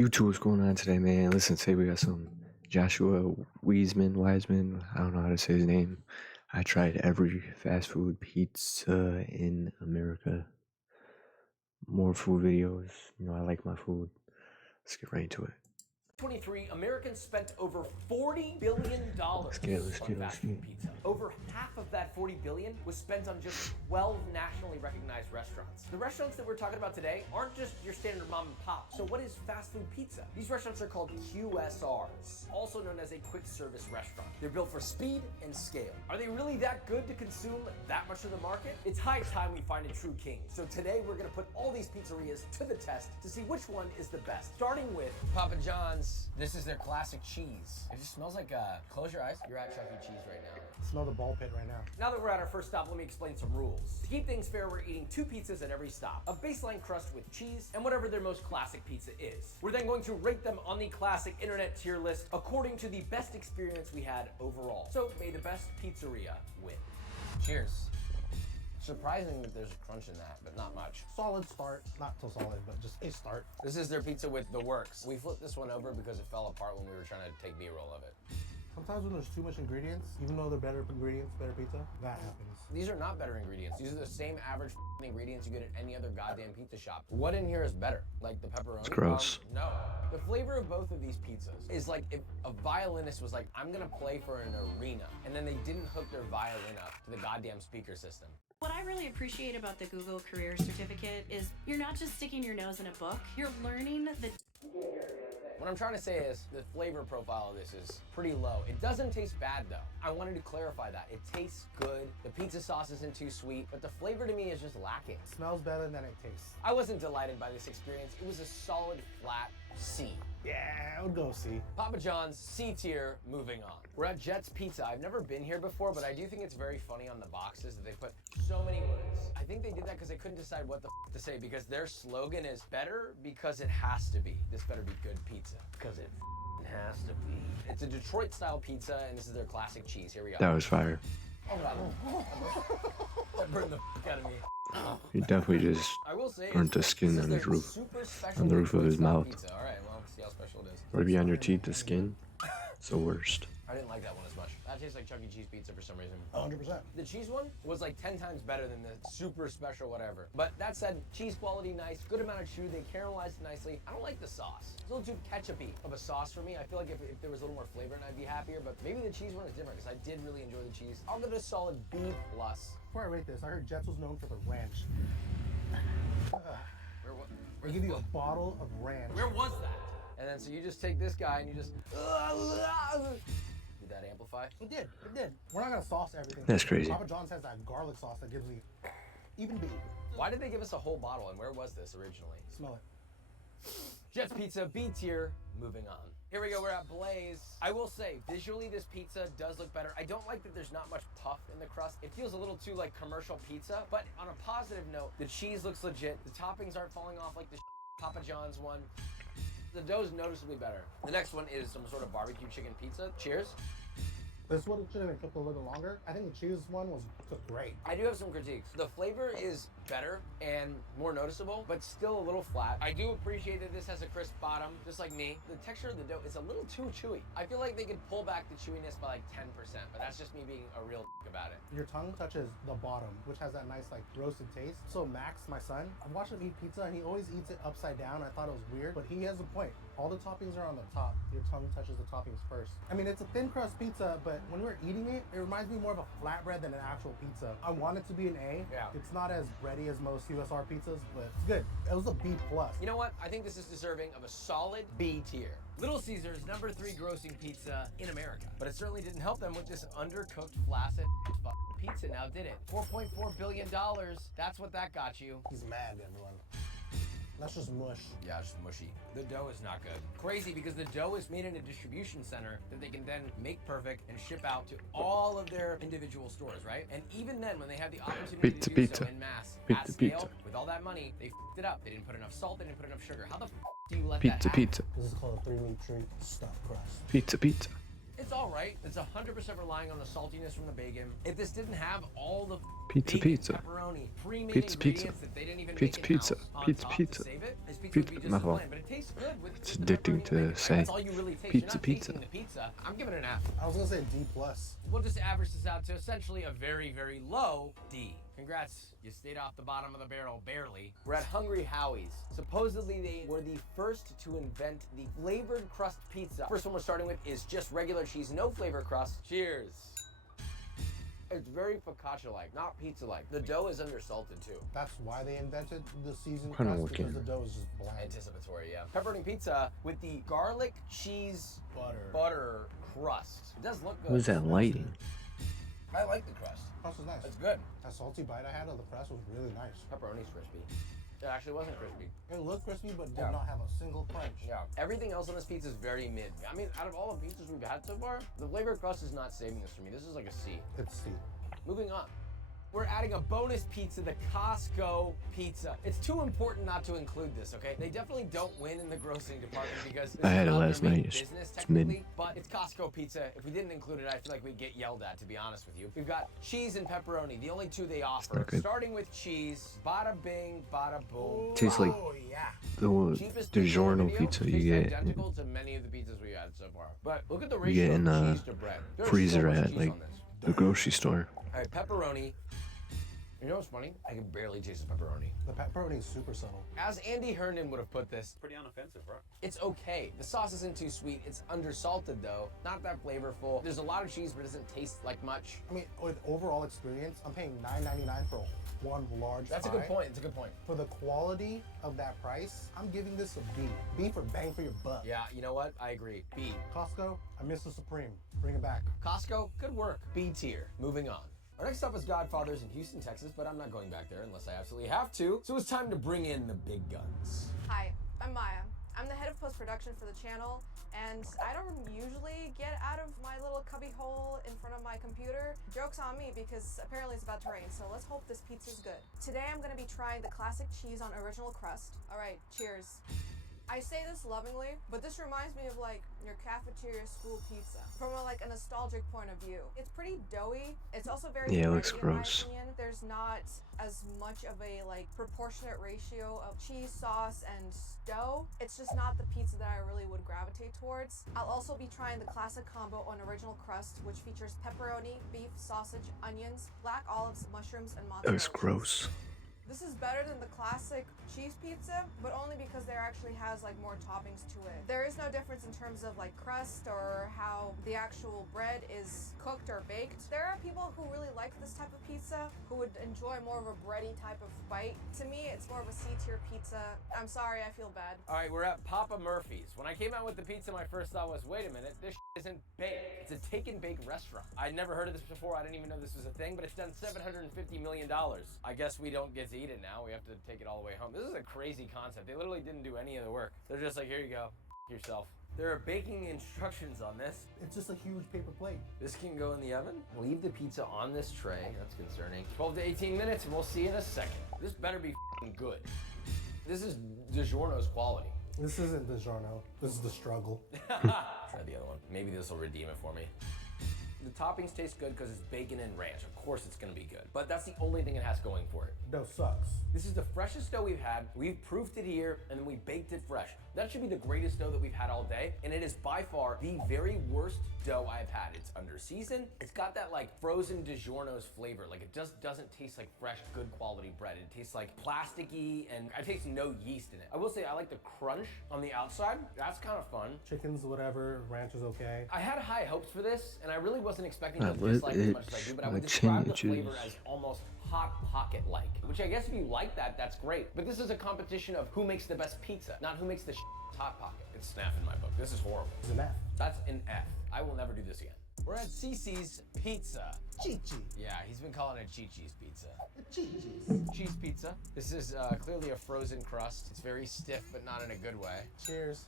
YouTube, what's going on today, man? Listen, today we got some Joshua Wiseman. I don't know how to say his name. I tried every fast food pizza in America. More food videos. I like my food. Let's get right into it. 2023, Americans spent over $40 billion Let's get on fast food pizza. Over half of that $40 billion was spent on just 12 nationally recognized restaurants. The restaurants that we're talking about today aren't just your standard mom and pop. So what is fast food pizza? These restaurants are called QSRs, also known as a quick service restaurant. They're built for speed and scale. Are they really that good to consume that much of the market? It's high time we find a true king. So today we're gonna put all these pizzerias to the test to see which one is the best. Starting with Papa John's. This is their classic cheese. It just smells like, close your eyes. You're at Chuck E. Cheese right now. Smell the ball pit right now. Now that we're at our first stop, let me explain some rules. To keep things fair, we're eating 2 pizzas at every stop. A baseline crust with cheese and whatever their most classic pizza is. We're then going to rate them on the classic internet tier list according to the best experience we had overall. So may the best pizzeria win. Cheers. Surprising that there's a crunch in that, but not much. Solid start, not so solid, but just a start. This is their pizza with the works. We flipped this one over because it fell apart when we were trying to take B-roll of it. Sometimes when there's too much ingredients, even though they're better ingredients, better pizza, that happens. These are not better ingredients. These are the same average ingredients you get at any other goddamn pizza shop. What in here is better? Like the pepperoni? It's gross. No. The flavor of both of these pizzas is like if a violinist was like, I'm gonna play for an arena, and then they didn't hook their violin up to the goddamn speaker system. What I really appreciate about the Google Career Certificate is you're not just sticking your nose in a book, you're learning the... What I'm trying to say is the flavor profile of this is pretty low. It doesn't taste bad though. I wanted to clarify that. It tastes good. The pizza sauce isn't too sweet, but the flavor to me is just lacking. It smells better than it tastes. I wasn't delighted by this experience. It was a solid flat C. Yeah, I would go C. Papa John's, C tier, moving on. We're at Jet's Pizza. I've never been here before, but I do think it's very funny on the boxes that they put so many words. I think they did that because they couldn't decide what the to say because their slogan is better because it has to be. This better be good pizza because it has to be. It's a Detroit style pizza and this is their classic cheese. Here we go. That was fire. Oh god. That burned the out of me. He definitely just I will say burnt the skin on his roof. On the roof of his mouth. Pizza. All right, well, see how special it is. Or be on your teeth, the skin. It's the worst. I didn't like that one as much. That tastes like Chuck E. Cheese pizza for some reason. 100%. The cheese one was like 10 times better than the super special whatever. But that said, cheese quality nice, good amount of chew, they caramelized it nicely. I don't like the sauce. It's a little too ketchup-y of a sauce for me. I feel like if there was a little more flavor in it, I'd be happier, but maybe the cheese one is different because I did really enjoy the cheese. I'll give it a solid B+. Before I rate this, I heard Jets was known for the ranch. They give you a bottle of ranch. Where was that? And then so you just take this guy and you just... Did that amplify? It did, it did. We're not gonna sauce everything. That's crazy. Papa John's has that garlic sauce that gives me even B. Why did they give us a whole bottle and where was this originally? Smell it. Jet's Pizza, B tier, moving on. Here we go, we're at Blaze. I will say, visually this pizza does look better. I don't like that there's not much puff in the crust. It feels a little too like commercial pizza, but on a positive note, the cheese looks legit. The toppings aren't falling off like the Papa John's one. The dough's noticeably better. The next one is some sort of barbecue chicken pizza. Cheers. This one should have been cooked a little longer. I think the cheese one was cooked great. I do have some critiques. The flavor is better and more noticeable, but still a little flat. I do appreciate that this has a crisp bottom, just like me. The texture of the dough is a little too chewy. I feel like they could pull back the chewiness by like 10%, but that's just me being a real about it. Your tongue touches the bottom, which has that nice like roasted taste. So Max, my son, I've watched him eat pizza and he always eats it upside down. I thought it was weird, but he has a point. All the toppings are on the top. Your tongue touches the toppings first. I mean, it's a thin crust pizza, but when we're eating it, it reminds me more of a flatbread than an actual pizza. I want it to be an A. Yeah. It's not as bready as most QSR pizzas, but it's good. It was a B+. You know what? I think this is deserving of a solid B tier. Little Caesars, #3 grossing pizza in America. But it certainly didn't help them with this undercooked, flaccid pizza now, did it? $4.4 billion. That's what that got you. He's mad, everyone. That's just mush. Yeah, it's just mushy. The dough is not good. Crazy because the dough is made in a distribution center that they can then make perfect and ship out to all of their individual stores, right? And even then, when they have the opportunity to do so in mass, at scale, with all that money, they f***ed it up. They didn't put enough salt, they didn't put enough sugar. How the f*** do you let that happen? Pizza. This is called a 3-meat treat stuffed crust. Pizza. It's all right. It's 100% relying on the saltiness from the bacon. If this didn't have all the Pizza, bacon, pizza. pepperoni, pre-made Pizza, pizza. ingredients that they didn't even Pizza, make in-house pizza. on Pizza, top pizza. to save it, this pizza Pizza, would be just my as fault. bland, but it tastes good with It's the addicting pepperoni and to bacon, right? say. That's all you really taste. Pizza, You're not pizza. tasting the pizza. I'm giving it an F. I was gonna say D plus. We'll just average this out to essentially a very, very low D. Congrats, you stayed off the bottom of the barrel barely. We're at Hungry Howie's. Supposedly they were the first to invent the flavored crust pizza. First one we're starting with is just regular cheese, no flavor crust. Cheers. It's very focaccia-like, not pizza-like. The dough is undersalted too. That's why they invented the seasoned Kinda crust, looking. because the dough is just bland. Anticipatory, yeah. Pepperoni pizza with the garlic cheese butter crust. It does look good. What is that lighting? I like the crust. Crust is nice. It's good. That salty bite I had of the crust was really nice. Pepperoni's crispy. It actually wasn't crispy. It looked crispy, but did Yeah. not have a single crunch. Yeah. Everything else on this pizza is very mid. I mean, out of all the pizzas we've had so far, the flavored crust is not saving this for me. This is like a C. It's C. Moving on. We're adding a bonus pizza, the Costco pizza. It's too important not to include this, okay? They definitely don't win in the grocery department because this I had is it not their last main night. business It's mid. technically, but it's Costco pizza. If we didn't include it, I feel like we'd get yelled at, to be honest with you. We've got cheese and pepperoni, the only two they offer. not good. Starting with cheese, bada bing, bada boom. Tastes like Oh yeah. the Cheapest pizza in the DiGiorno video pizza you tastes get in identical to many of the pizzas we had so far. But look at the get ratio in of the cheese to bread. There's freezer so much at cheese like on this. the grocery store. All right, pepperoni. You know what's funny? I can barely taste the pepperoni. The pepperoni is super subtle. As Andy Herndon would have put this, Pretty unoffensive, bro. it's okay. The sauce isn't too sweet. It's undersalted though. Not that flavorful. There's a lot of cheese, but it doesn't taste like much. I mean, with overall experience, I'm paying $9.99 for one large That's a pie. good point. It's a good point. For the quality of that price, I'm giving this a B. B for bang for your buck. Yeah, you know what? I agree. B. Costco, I miss the Supreme. Bring it back. Costco, good work. B tier. Moving on. Our next stop is Godfather's in Houston, Texas, but I'm not going back there unless I absolutely have to. So it's time to bring in the big guns. Hi, I'm Maya. I'm the head of post-production for the channel, and I don't usually get out of my little cubby hole in front of my computer. Joke's on me because apparently it's about to rain, so let's hope this pizza's good. Today I'm gonna be trying the classic cheese on original crust. All right, cheers. I say this lovingly, but this reminds me of like your cafeteria school pizza from a nostalgic point of view. It's pretty doughy. It's also very Yeah, it looks bready, in my gross. opinion. There's not as much of a proportionate ratio of cheese, sauce, and dough. It's just not the pizza that I really would gravitate towards. I'll also be trying the classic combo on original crust, which features pepperoni, beef, sausage, onions, black olives, mushrooms, and mozzarella. That was gross. This is better than the classic cheese pizza, but only because there actually has more toppings to it. There is no difference in terms of crust or how the actual bread is cooked or baked. There are people who really like this type of pizza who would enjoy more of a bready type of bite. To me, it's more of a C-tier pizza. I'm sorry, I feel bad. All right, we're at Papa Murphy's. When I came out with the pizza, my first thought was, wait a minute, this isn't baked. It's a take and bake restaurant. I'd never heard of this before. I didn't even know this was a thing, but it's done $750 million. I guess we don't get to eat it now. We have to take it all the way home. This is a crazy concept. They literally didn't do any of the work. They're just like, here you go, yourself. There are baking instructions on this. It's just a huge paper plate. This can go in the oven. Leave the pizza on this tray. That's concerning. 12 to 18 minutes, and we'll see in a second. This better be good. This is DiGiorno's quality. This isn't DiGiorno. This is the struggle. Try the other one. Maybe this will redeem it for me. The toppings taste good because it's bacon and ranch. Of course it's gonna be good. But that's the only thing it has going for it. Dough sucks. This is the freshest dough we've had. We've proofed it here, and then we baked it fresh. That should be the greatest dough that we've had all day, and it is by far the very worst dough I've had. It's under seasoned. It's got that frozen DiGiorno's flavor. It just doesn't taste like fresh, good quality bread. It tastes plasticky, and I taste no yeast in it. I will say I like the crunch on the outside. That's kind of fun. Chicken's whatever, ranch is okay. I had high hopes for this, and I really wasn't expecting My to dislike it as lip much as I do, but I itch, would my describe the chin flavor itches. as almost Hot Pocket-like, which I guess if you like that, that's great. But this is a competition of who makes the best pizza, not who makes the Hot Pocket. It's snaff in my book. This is horrible. It's an F. That's an F. I will never do this again. We're at Cece's Pizza. Chi-Chi. Yeah, he's been calling it Chi-Chi's Pizza. Chi-Chi's. Cheese pizza. This is clearly a frozen crust. It's very stiff, but not in a good way. Cheers.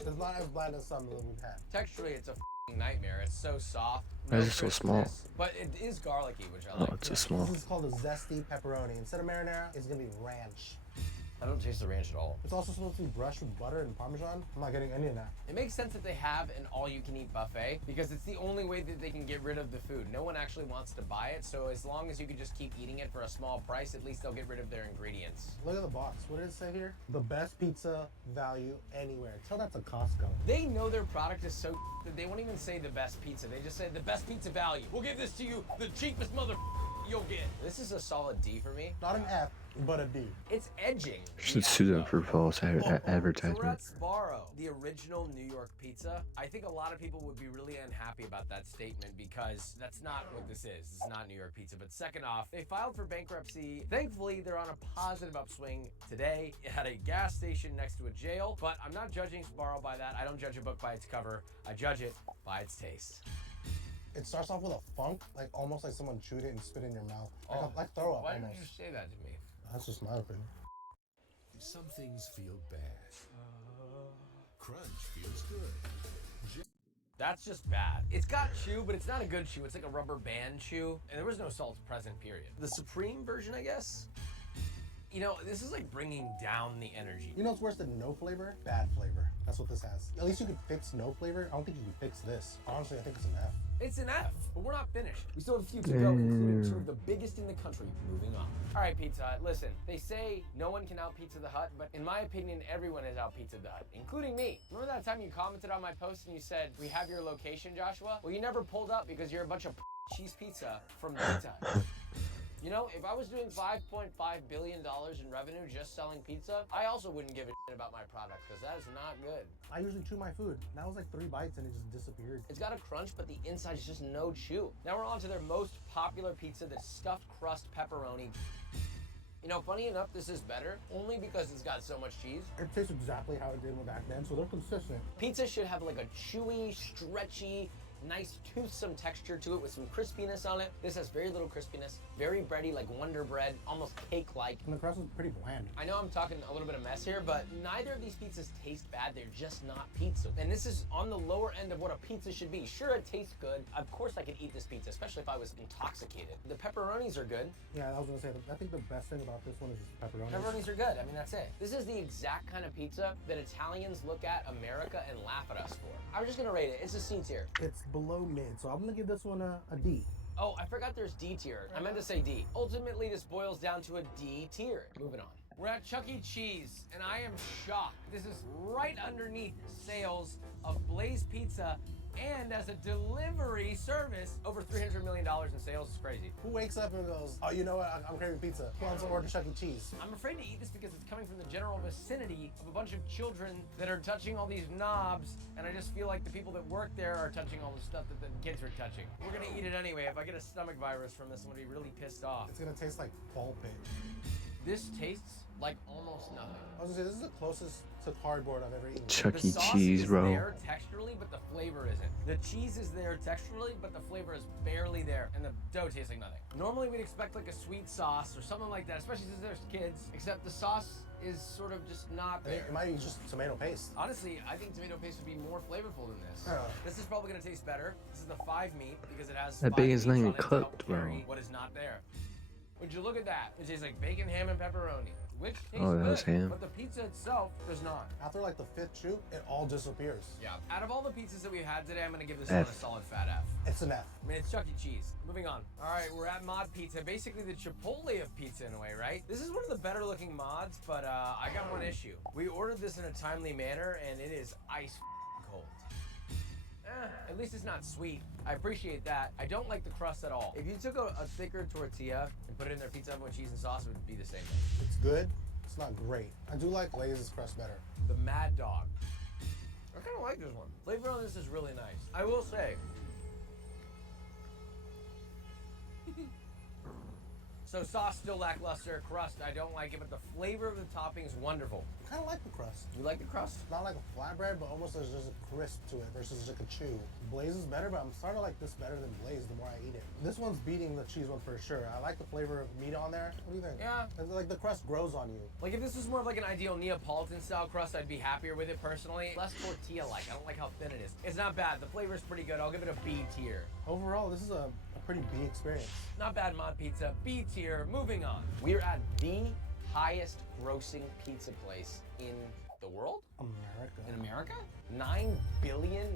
It's not as bland as some that we've had. Texturally, it's a nightmare. It's so soft. Why is it so small? crispness, But it is garlicky, which I Oh, like. it's so small. This is called a zesty pepperoni. Instead of marinara, it's gonna be ranch. I don't taste the ranch at all. It's also supposed to be brushed with butter and Parmesan. I'm not getting any of that. It makes sense that they have an all-you-can-eat buffet because it's the only way that they can get rid of the food. No one actually wants to buy it, so as long as you can just keep eating it for a small price, at least they'll get rid of their ingredients. Look at the box. What did it say here? The best pizza value anywhere. Tell that to Costco. They know their product is so that they won't even say the best pizza. They just say the best pizza value. We'll give this to you, the cheapest mother you'll get. This is a solid D for me. Not an F, but a D. It's edging. Should sue them for false So we're advertisement. at Sbarro, the original New York pizza. I think a lot of people would be really unhappy about that statement because that's not what this is. It's not New York pizza. But second off, they filed for bankruptcy. Thankfully, they're on a positive upswing today at a gas station next to a jail. But I'm not judging Sbarro by that. I don't judge a book by its cover. I judge it by its taste. It starts off with a funk, like almost like someone chewed it and spit in your mouth. Like throw up Why didn't almost. you say that to me? That's just my opinion. Some things feel bad. Crunch feels good. That's just bad. It's got chew, but it's not a good chew. It's like a rubber band chew, and there was no salt present, period. The Supreme version, I guess? You know, this is like bringing down the energy. You know what's worse than no flavor? Bad flavor. That's what this has. At least you can fix no flavor. I don't think you can fix this. Honestly, I think it's an F. It's an F, but we're not finished. We still have a few to go, including two of the biggest in the country. Moving on. All right, Pizza Hut, listen. They say no one can out Pizza the Hut, but in my opinion, everyone has out Pizza the Hut, including me. Remember that time you commented on my post and you said, we have your location, Joshua? Well, you never pulled up because you're a bunch of cheese pizza from Pizza Hut. You know, if I was doing $5.5 billion in revenue just selling pizza, I also wouldn't give a shit about my product because that is not good. I usually chew my food. That was like 3 bites and it just disappeared. It's got a crunch, but the inside is just no chew. Now we're on to their most popular pizza, the stuffed crust pepperoni. You know, funny enough, this is better only because it's got so much cheese. It tastes exactly how it did back then, so they're consistent. Pizza should have like a chewy, stretchy, nice toothsome texture to it with some crispiness on it. This has very little crispiness, very bready, like Wonder Bread, almost cake-like. And the crust is pretty bland. I know I'm talking a little bit of mess here, but neither of these pizzas taste bad. They're just not pizza. And this is on the lower end of what a pizza should be. Sure, it tastes good. Of course I could eat this pizza, especially if I was intoxicated. The pepperonis are good. Yeah, I was gonna say, I think the best thing about this one is the pepperoni. Pepperonis are good. I mean, that's it. This is the exact kind of pizza that Italians look at America and laugh at us for. I'm just gonna rate it. It's a C tier. It's below mid, so I'm gonna give this one a D. Oh, I forgot there's D tier. I meant to say D. Ultimately, this boils down to a D tier. Moving on. We're at Chuck E. Cheese, and I am shocked. This is right underneath sales of Blaze Pizza, and as a delivery service, over $300 million in sales. Is crazy. Who wakes up and goes, oh, you know what, I'm craving pizza. Who wants to order Chuck E. Cheese? I'm afraid to eat this because it's coming from the general vicinity of a bunch of children that are touching all these knobs, and I just feel like the people that work there are touching all the stuff that the kids are touching. We're gonna eat it anyway. If I get a stomach virus from this, I'm gonna be really pissed off. It's gonna taste like ball pit. This tastes like almost nothing. I was gonna say, this is the closest to cardboard I've ever eaten. Chuck The E. sauce Cheese, is bro. there texturally, but the flavor isn't. The cheese is there texturally, but the flavor is barely there, and the dough tastes like nothing. Normally we'd expect like a sweet sauce or something like that, especially since there's kids, except the sauce is sort of just not I think there. it might be just tomato paste. Honestly, I think tomato paste would be more flavorful than this. Yeah. This is probably gonna taste better. This is the 5 meat because it has That 5 bacon's not meats even on it to help cooked, bro. carry what is not there. Would you look at that? It tastes like bacon, ham, and pepperoni, which tastes Oh, that good, was ham. but the pizza itself does not. After like the 5th chew, it all disappears. Yeah. Out of all the pizzas that we've had today, I'm gonna give this F. one a solid fat F. It's an F. I mean, it's Chuck E. Cheese. Moving on. All right, we're at Mod Pizza, basically the Chipotle of pizza in a way, right? This is one of the better looking mods, but I got one issue. We ordered this in a timely manner, and it is ice cold. At least it's not sweet. I appreciate that. I don't like the crust at all. If you took a thicker tortilla and put it in their pizza oven with cheese and sauce, it would be the same thing. It's good. It's not great. I do like Blaze's crust better. The Mad Dog. I kind of like this one. Flavor on this is really nice. I will say. So sauce still lackluster, crust I don't like it, but the flavor of the topping is wonderful. I kind of like the crust. You like the crust? Not like a flatbread, but almost there's just a crisp to it versus like a chew. Blaze is better, but I'm starting to like this better than Blaze the more I eat it. This one's beating the cheese one for sure. I like the flavor of meat on there. What do you think? Yeah. It's like the crust grows on you. Like if this was more of like an ideal Neapolitan style crust, I'd be happier with it personally. Less tortilla-like. I don't like how thin it is. It's not bad. The flavor's pretty good. I'll give it a B tier. Overall, this is a pretty B experience. Not bad, Mod Pizza. B tier. Moving on. We're at the highest grossing pizza place in the world? America. In America? $9 billion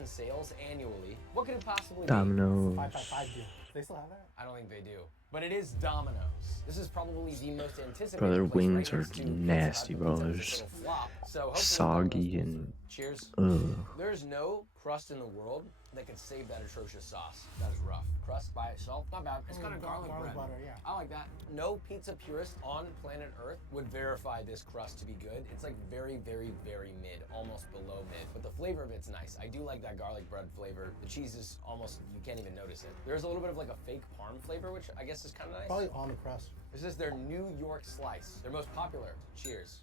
in sales annually. What could it possibly be? Domino's. 555 deal. They still have that? I don't think they do. But it is Domino's. This is probably the most anticipated Bro, their place wings right are next to Pizza Hut, nasty, but bro. Pizza Hut's They're a just little flop. So hopefully soggy Domino's and goes- Cheers. ugh. There's no crust in the world that can save that atrocious sauce. That is rough. Crust by itself, not bad. It's kind of garlic bread. butter, yeah. I like that. No pizza purist on planet Earth would verify this crust to be good. It's like very, very, very mid, almost below mid. But the flavor of it's nice. I do like that garlic bread flavor. The cheese is almost, you can't even notice it. There's a little bit of like a fake parm flavor, which I guess is kind of nice. Probably on the crust. This is their New York slice. Their most popular. Cheers.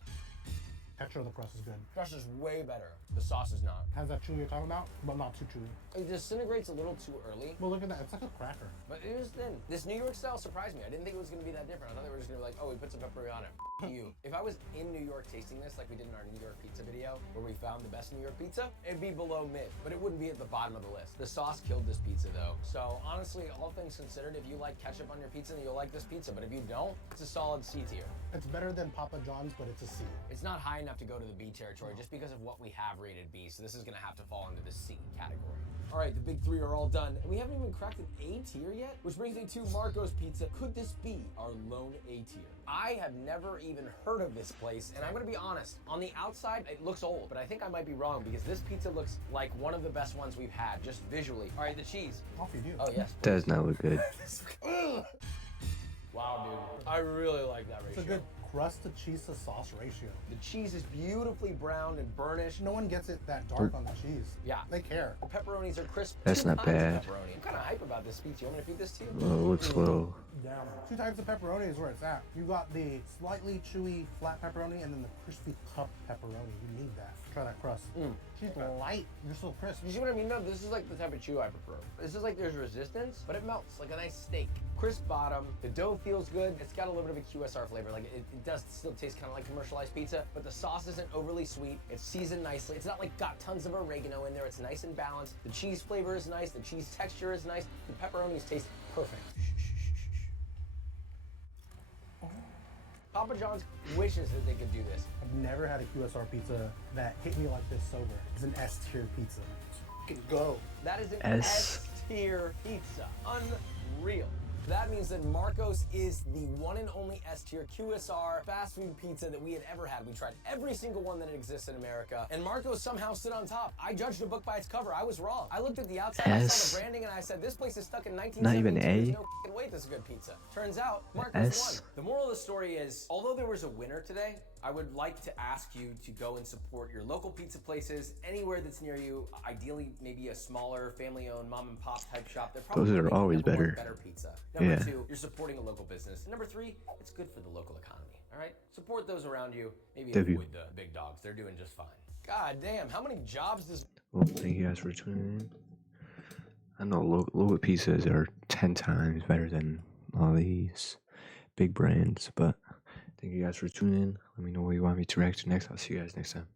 Texture of the crust is good. Crust is way better. The sauce is not. Has that chewy you're talking about, but not too chewy. It disintegrates a little too early. Well, look at that. It's like a cracker. But it is thin. This New York style surprised me. I didn't think it was gonna be that different. I thought they were just gonna be like, oh, we put some pepperoni on it. F you. If I was in New York tasting this, like we did in our New York pizza video, where we found the best New York pizza, it'd be below mid, but it wouldn't be at the bottom of the list. The sauce killed this pizza though. So honestly, all things considered, if you like ketchup on your pizza, then you'll like this pizza. But if you don't, it's a solid C tier. It's better than Papa John's, but it's a C. It's not high enough to go to the B territory just because of what we have rated B. So this is gonna have to fall into the C category. All right, the big three are all done. And we haven't even cracked an A tier yet, which brings me to Marco's Pizza. Could this be our lone A tier? I have never even heard of this place, and I'm gonna be honest, on the outside, it looks old, but I think I might be wrong because this pizza looks like one of the best ones we've had, just visually. All right, the cheese. Off you do. Oh, yes. Does not look good. Wow, dude. I really like that ratio. It's a good crust to cheese to sauce ratio. The cheese is beautifully browned and burnished. No one gets it that dark on the cheese. Yeah. They care. The pepperonis are crisp. That's 2 not kinds of bad. pepperoni. I'm kind of hype about this pizza. You want me to feed this to you? Oh, it looks low. Damn. 2 types of pepperoni is where it's at. You got the slightly chewy flat pepperoni and then the crispy cup pepperoni. You need that. Try that crust. She's light. You're so crisp. You see what I mean? No, this is like the type of chew I prefer. This is like there's resistance, but it melts like a nice steak. Crisp bottom. The dough feels good. It's got a little bit of a QSR flavor. Like it does still taste kind of like commercialized pizza, but the sauce isn't overly sweet. It's seasoned nicely. It's not like got tons of oregano in there. It's nice and balanced. The cheese flavor is nice. The cheese texture is nice. The pepperonis taste perfect. Papa John's wishes that they could do this. I've never had a QSR pizza that hit me like this sober. It's an S tier pizza. Fucking go. That is an S. S-tier pizza. Unreal. That means that Marco's is the one and only S-tier QSR fast food pizza that we had ever had. We tried every single one that exists in America, and Marco's somehow stood on top. I judged a book by its cover. I was wrong. I looked at the outside, I saw S. the branding, and I said, this place is stuck in 1972. Not even A? There's no f***ing way this is good pizza. Turns out, Marco's S. won. The moral of the story is, although there was a winner today, I would like to ask you to go and support your local pizza places anywhere that's near you. Ideally, maybe a smaller family-owned mom and pop type shop. They're probably Those are making always number one, better. better pizza. Number Yeah. 2, you're supporting a local business. And number 3, it's good for the local economy. All right, support those around you. Maybe W. avoid the big dogs. They're doing just fine. God damn, how many jobs does? Well, thank you guys for tuning in. I know local pizzas are 10 times better than all these big brands, but thank you guys for tuning in. Let me know what you want me to react to next. I'll see you guys next time.